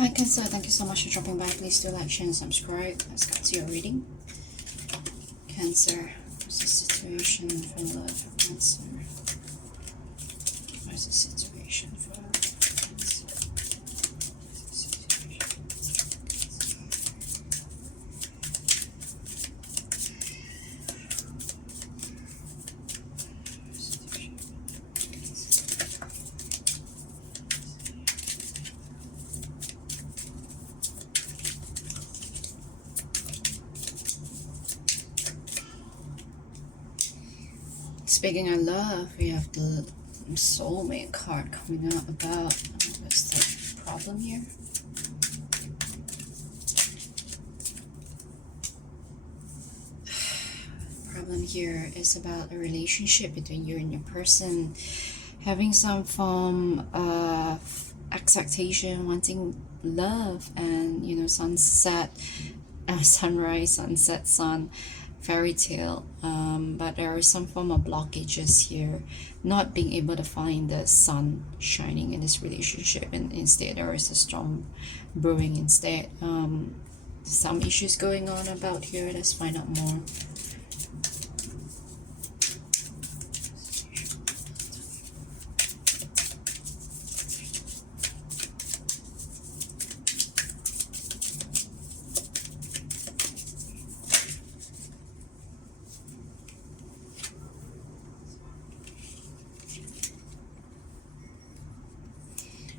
Hi Cancer, thank you so much for dropping by. Please do like, share and subscribe. Let's get to your reading. Cancer, what's the situation for love for Cancer? What's the situation for Cancer? Speaking of love, we have the soulmate card coming out about what's the problem here. Problem here is about a relationship between you and your person, having some form of expectation, wanting love, and sunset, sunrise, sunset, sun, fairy tale, but there is some form of blockages here, not being able to find the sun shining in this relationship, and instead there is a storm brewing instead. Some issues going on about here. Let's find out more.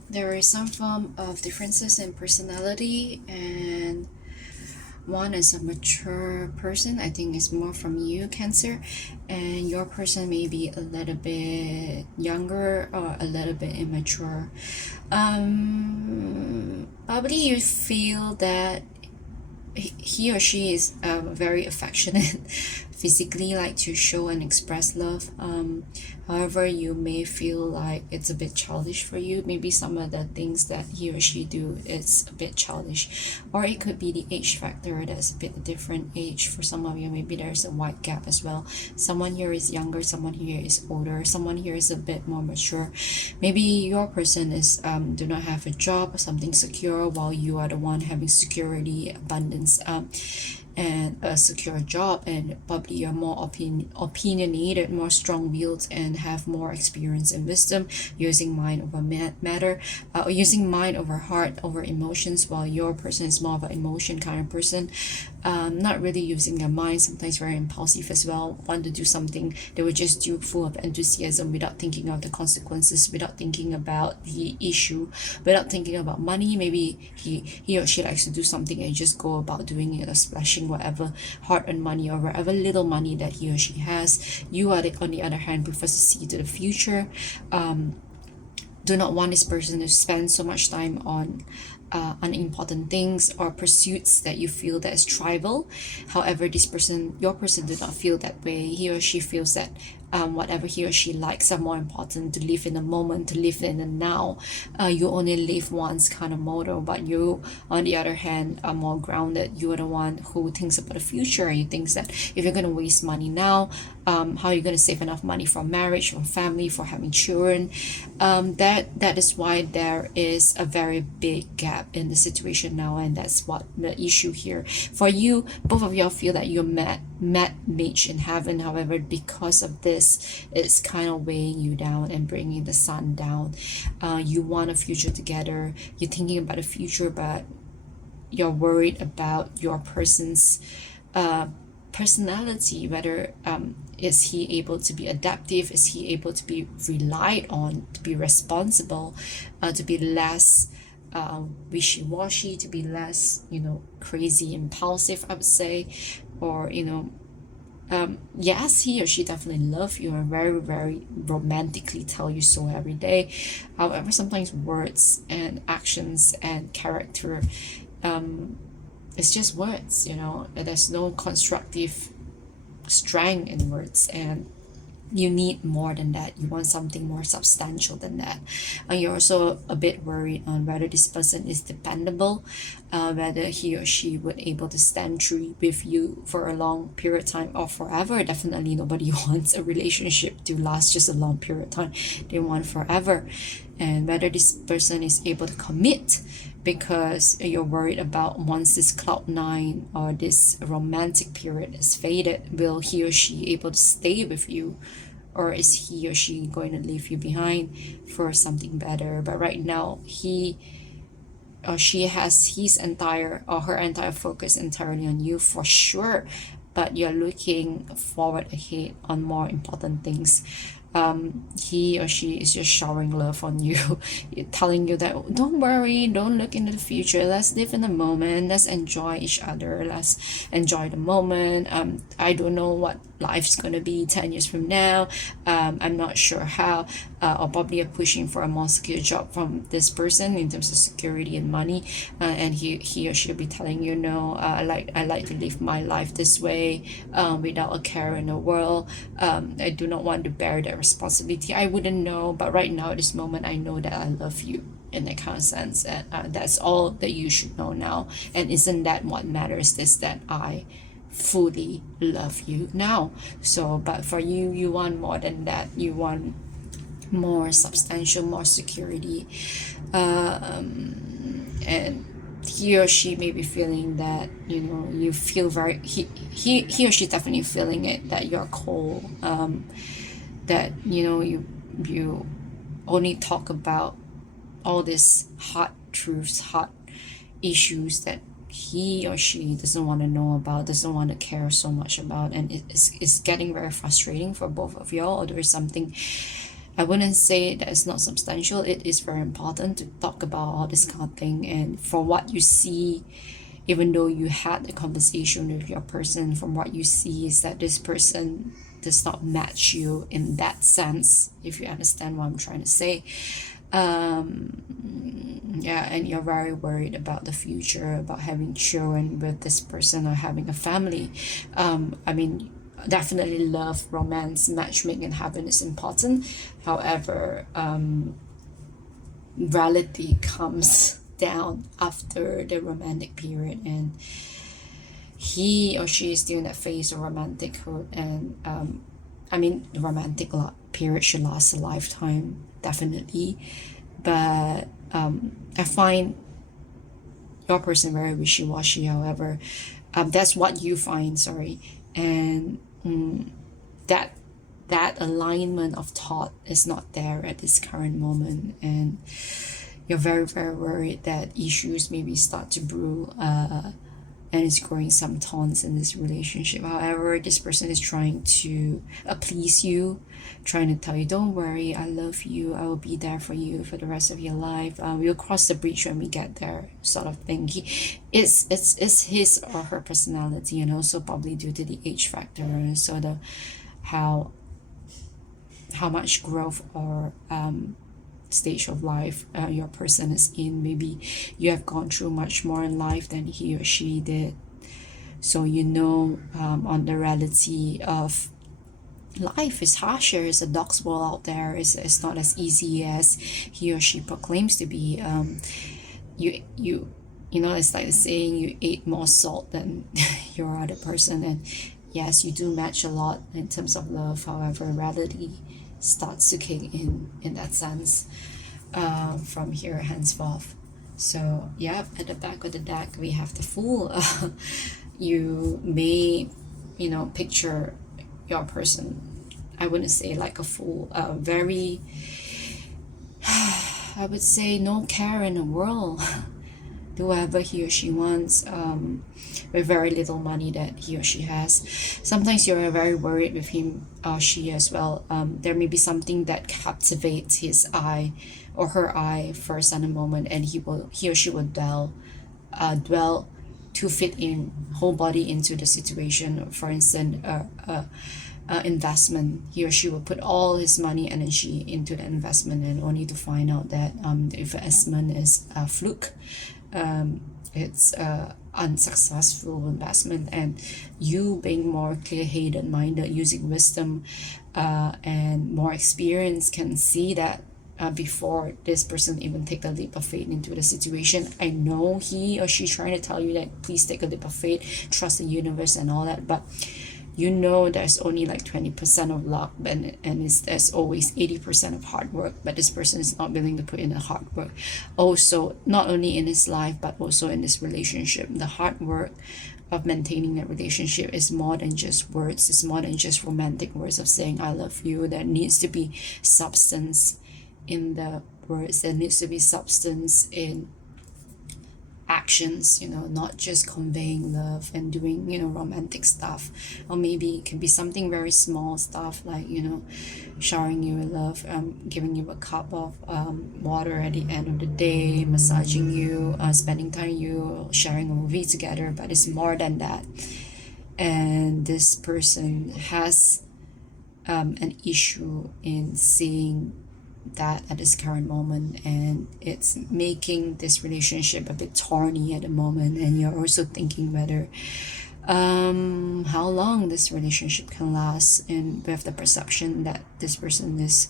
There is some form of differences in personality, and one is a mature person. I think it's more from you, Cancer, and your person may be a little bit younger or a little bit immature. Probably you feel that he or she is very affectionate, physically like to show and express love. However, you may feel like it's a bit childish for you. Maybe some of the things that he or she do is a bit childish, or it could be the age factor. That's a bit different age for some of you. Maybe there's a wide gap as well. Someone here is younger, someone here is older, someone here is a bit more mature. Maybe your person is do not have a job, something secure, while you are the one having security, abundance, and a secure job, and probably you're more opinionated, more strong-willed, and have more experience and wisdom, using mind over matter, using mind over heart over emotions, while your person is more of an emotion kind of person, not really using their mind, sometimes very impulsive as well, want to do something they would just do full of enthusiasm without thinking of the consequences, without thinking about the issue, without thinking about money. Maybe he or she likes to do something and just go about doing it or splashing whatever hard-earned money or whatever little money that he or she has. You are on the other hand prefers to see to the future. Do not want this person to spend so much time on unimportant things or pursuits that you feel that is trivial. However, your person do not feel that way. He or she feels that whatever he or she likes are more important, to live in the moment, to live in the now. You only live once kind of motto, but you, on the other hand, are more grounded. You are the one who thinks about the future. You think that if you're going to waste money now, how are you going to save enough money for marriage, for family, for having children? That is why there is a very big gap in the situation now, and that's what the issue here. For you, both of y'all feel that you're met match in heaven. However, because of this, it's kind of weighing you down and bringing the sun down. You want a future together. You're thinking about the future, but you're worried about your person's personality, whether is he able to be adaptive, is he able to be relied on, to be responsible, to be less wishy-washy, to be less crazy impulsive, I would say, or yes, he or she definitely love you and very, very romantically tell you so every day. However, sometimes words and actions and character, it's just words. There's no constructive strength in words, and you need more than that. You want something more substantial than that. And you're also a bit worried on whether this person is dependable, whether he or she would able to stand true with you for a long period of time or forever. Definitely nobody wants a relationship to last just a long period of time. They want forever. and whether this person is able to commit, because you're worried about once this cloud nine or this romantic period is faded, will he or she able to stay with you, or is he or she going to leave you behind for something better? But right now, he or she has his entire or her entire focus entirely on you for sure, but you're looking forward ahead on more important things. He or she is just showering love on you, telling you that don't worry, don't look into the future, let's live in the moment, let's enjoy each other, let's enjoy the moment. I don't know what life's gonna be 10 years from now. I'm not sure how, or probably are pushing for a more secure job from this person in terms of security and money, and he or she will be telling you, no, I like to live my life this way, without a care in the world. I do not want to bear that responsibility. I wouldn't know, but right now at this moment I know that I love you in that kind of sense, and that's all that you should know now. And isn't that what matters, is that I fully love you now. So but for you, you want more than that. You want more substantial, more security, and he or she may be feeling that, you feel very, he or she definitely feeling it, that you're cold, that you only talk about all these hot truths, hot issues that he or she doesn't want to know about, doesn't want to care so much about, and it's getting very frustrating for both of y'all. Or there's something, I wouldn't say that it's not substantial. It is very important to talk about all this kind of thing. And from what you see, even though you had a conversation with your person, from what you see is that this person does not match you in that sense, if you understand what I'm trying to say. Yeah, and you're very worried about the future, about having children with this person or having a family. I mean, definitely love, romance, matchmaking, and heaven is important. However, reality comes down after the romantic period, and he or she is still in that phase of romantichood. And I mean, the romantic period should last a lifetime, definitely. But I find your person very wishy-washy. However, that's what you find, sorry. And that alignment of thought is not there at this current moment, and you're very, very worried that issues maybe start to brew, and it's growing some thorns in this relationship. However, this person is trying to please you, trying to tell you, don't worry, I love you, I will be there for you for the rest of your life. We'll cross the bridge when we get there, sort of thing. It's his or her personality, and also probably due to the age factor, so the how much growth or stage of life your person is in. Maybe you have gone through much more in life than he or she did, so on the reality of life is harsher. It's a dog's world out there. It's not as easy as he or she proclaims to be. It's like the saying, you ate more salt than your other person. And yes, you do match a lot in terms of love. However, reality starts to kick in that sense, from here henceforth. So yeah, at the back of the deck we have the Fool. You may picture your person, I wouldn't say like a fool, very I would say no care in the world. Do whatever he or she wants, with very little money that he or she has. Sometimes you're very worried with him or she as well. There may be something that captivates his eye or her eye for a sudden moment, and he or she will dwell to fit in whole body into the situation. For instance, investment, he or she will put all his money energy into the investment, and only to find out that the investment is a fluke. It's a unsuccessful investment, and you being more clear-headed minded, using wisdom and more experience, can see that before this person even take the leap of faith into the situation. I know he or she trying to tell you that please take a leap of faith, trust the universe and all that, but you know there's only like 20% of luck, and there's always 80% of hard work, but this person is not willing to put in the hard work. Also, not only in his life, but also in this relationship. The hard work of maintaining that relationship is more than just words, it's more than just romantic words of saying I love you. There needs to be substance in the words, there needs to be substance in actions, not just conveying love and doing, romantic stuff. Or maybe it can be something very small stuff like, showering you with love, giving you a cup of water at the end of the day, massaging you, spending time with you, sharing a movie together. But it's more than that. And this person has an issue in seeing that at this current moment, and it's making this relationship a bit thorny at the moment. And you're also thinking whether how long this relationship can last, and with the perception that this person is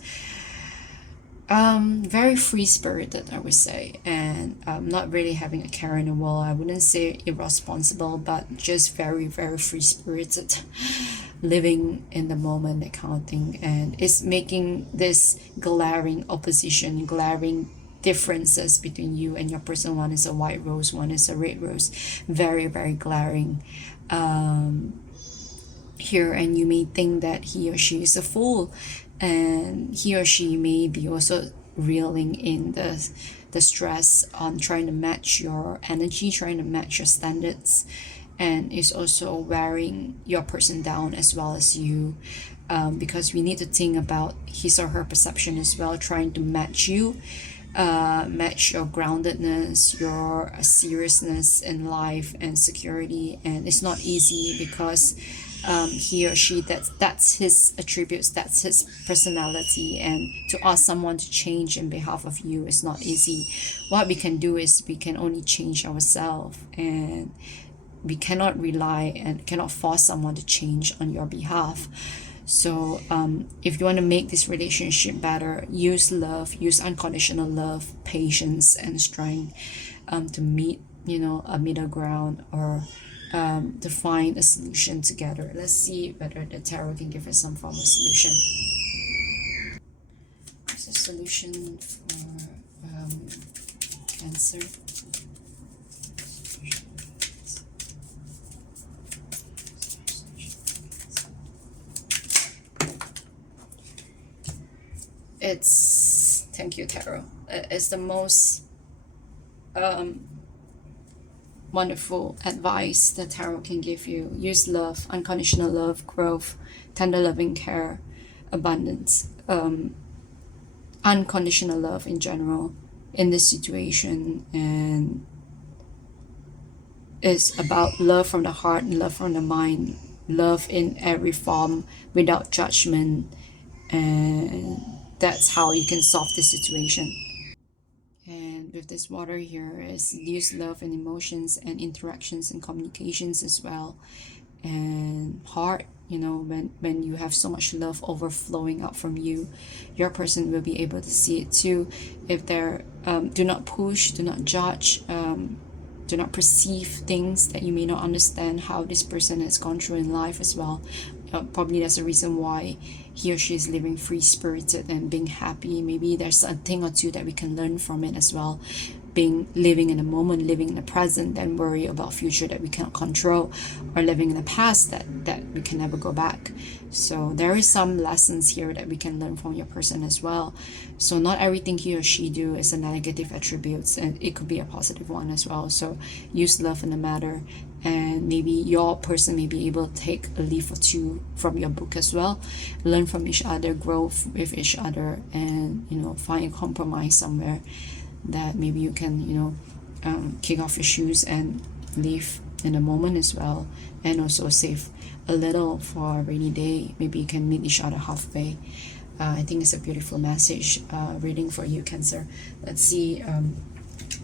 very free spirited, I would say, and not really having a care in the world. I wouldn't say irresponsible, but just very, very free spirited, living in the moment, that kind of thing. And it's making this glaring opposition, glaring differences between you and your person. One is a white rose, one is a red rose, very, very glaring here. And you may think that he or she is a fool, and he or she may be also reeling in the stress on trying to match your energy, trying to match your standards, and is also wearing your person down as well as you, because we need to think about his or her perception as well, trying to match you, match your groundedness, your seriousness in life and security. And it's not easy because he or she, that's his attributes, that's his personality, and to ask someone to change in behalf of you is not easy. What we can do is we can only change ourselves, and we cannot rely and cannot force someone to change on your behalf. So if you want to make this relationship better, use love, use unconditional love, patience, and strength to meet, a middle ground, or to find a solution together. Let's see whether the tarot can give us some form of solution. What's a solution for Cancer? It's, thank you, tarot. It's the most wonderful advice that tarot can give you. Use love, unconditional love, growth, tender loving care, abundance, unconditional love in general in this situation. And it's about love from the heart, love from the mind, love in every form without judgment. And that's how you can solve the situation. And with this water here is use love and emotions and interactions and communications as well. And heart, when you have so much love overflowing out from you, your person will be able to see it too. If they're do not push, do not judge, do not perceive things that you may not understand how this person has gone through in life as well. Probably that's a reason why he or she is living free-spirited and being happy. Maybe there's a thing or two that we can learn from it as well. Living in the moment, living in the present, then worry about future that we cannot control, or living in the past that we can never go back. So there is some lessons here that we can learn from your person as well. So not everything he or she do is a negative attributes, and it could be a positive one as well. So use love in the matter, and maybe your person may be able to take a leaf or two from your book as well, learn from each other, grow with each other, and find a compromise somewhere that maybe you can kick off your shoes and live in the moment as well, and also save a little for a rainy day. Maybe you can meet each other halfway. I think it's a beautiful message reading for you, Cancer. Let's see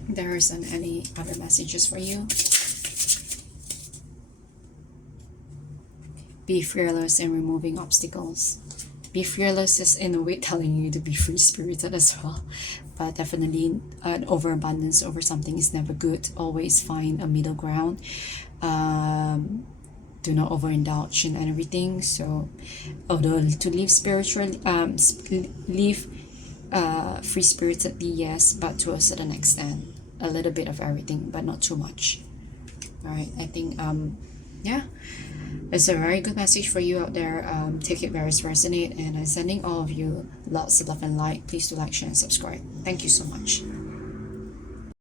there isn't any other messages for you. Be fearless in removing obstacles. Be fearless is in a way telling you to be free-spirited as well. But definitely an overabundance over something is never good. Always find a middle ground. do not overindulge in everything. So although to live spiritually, live free spiritedly, yes, but to a certain extent, a little bit of everything, but not too much. All right, I think yeah, it's a very good message for you out there. Take it very resonate, and I'm sending all of you lots of love and light. Please do like, share, and subscribe. Thank you so much.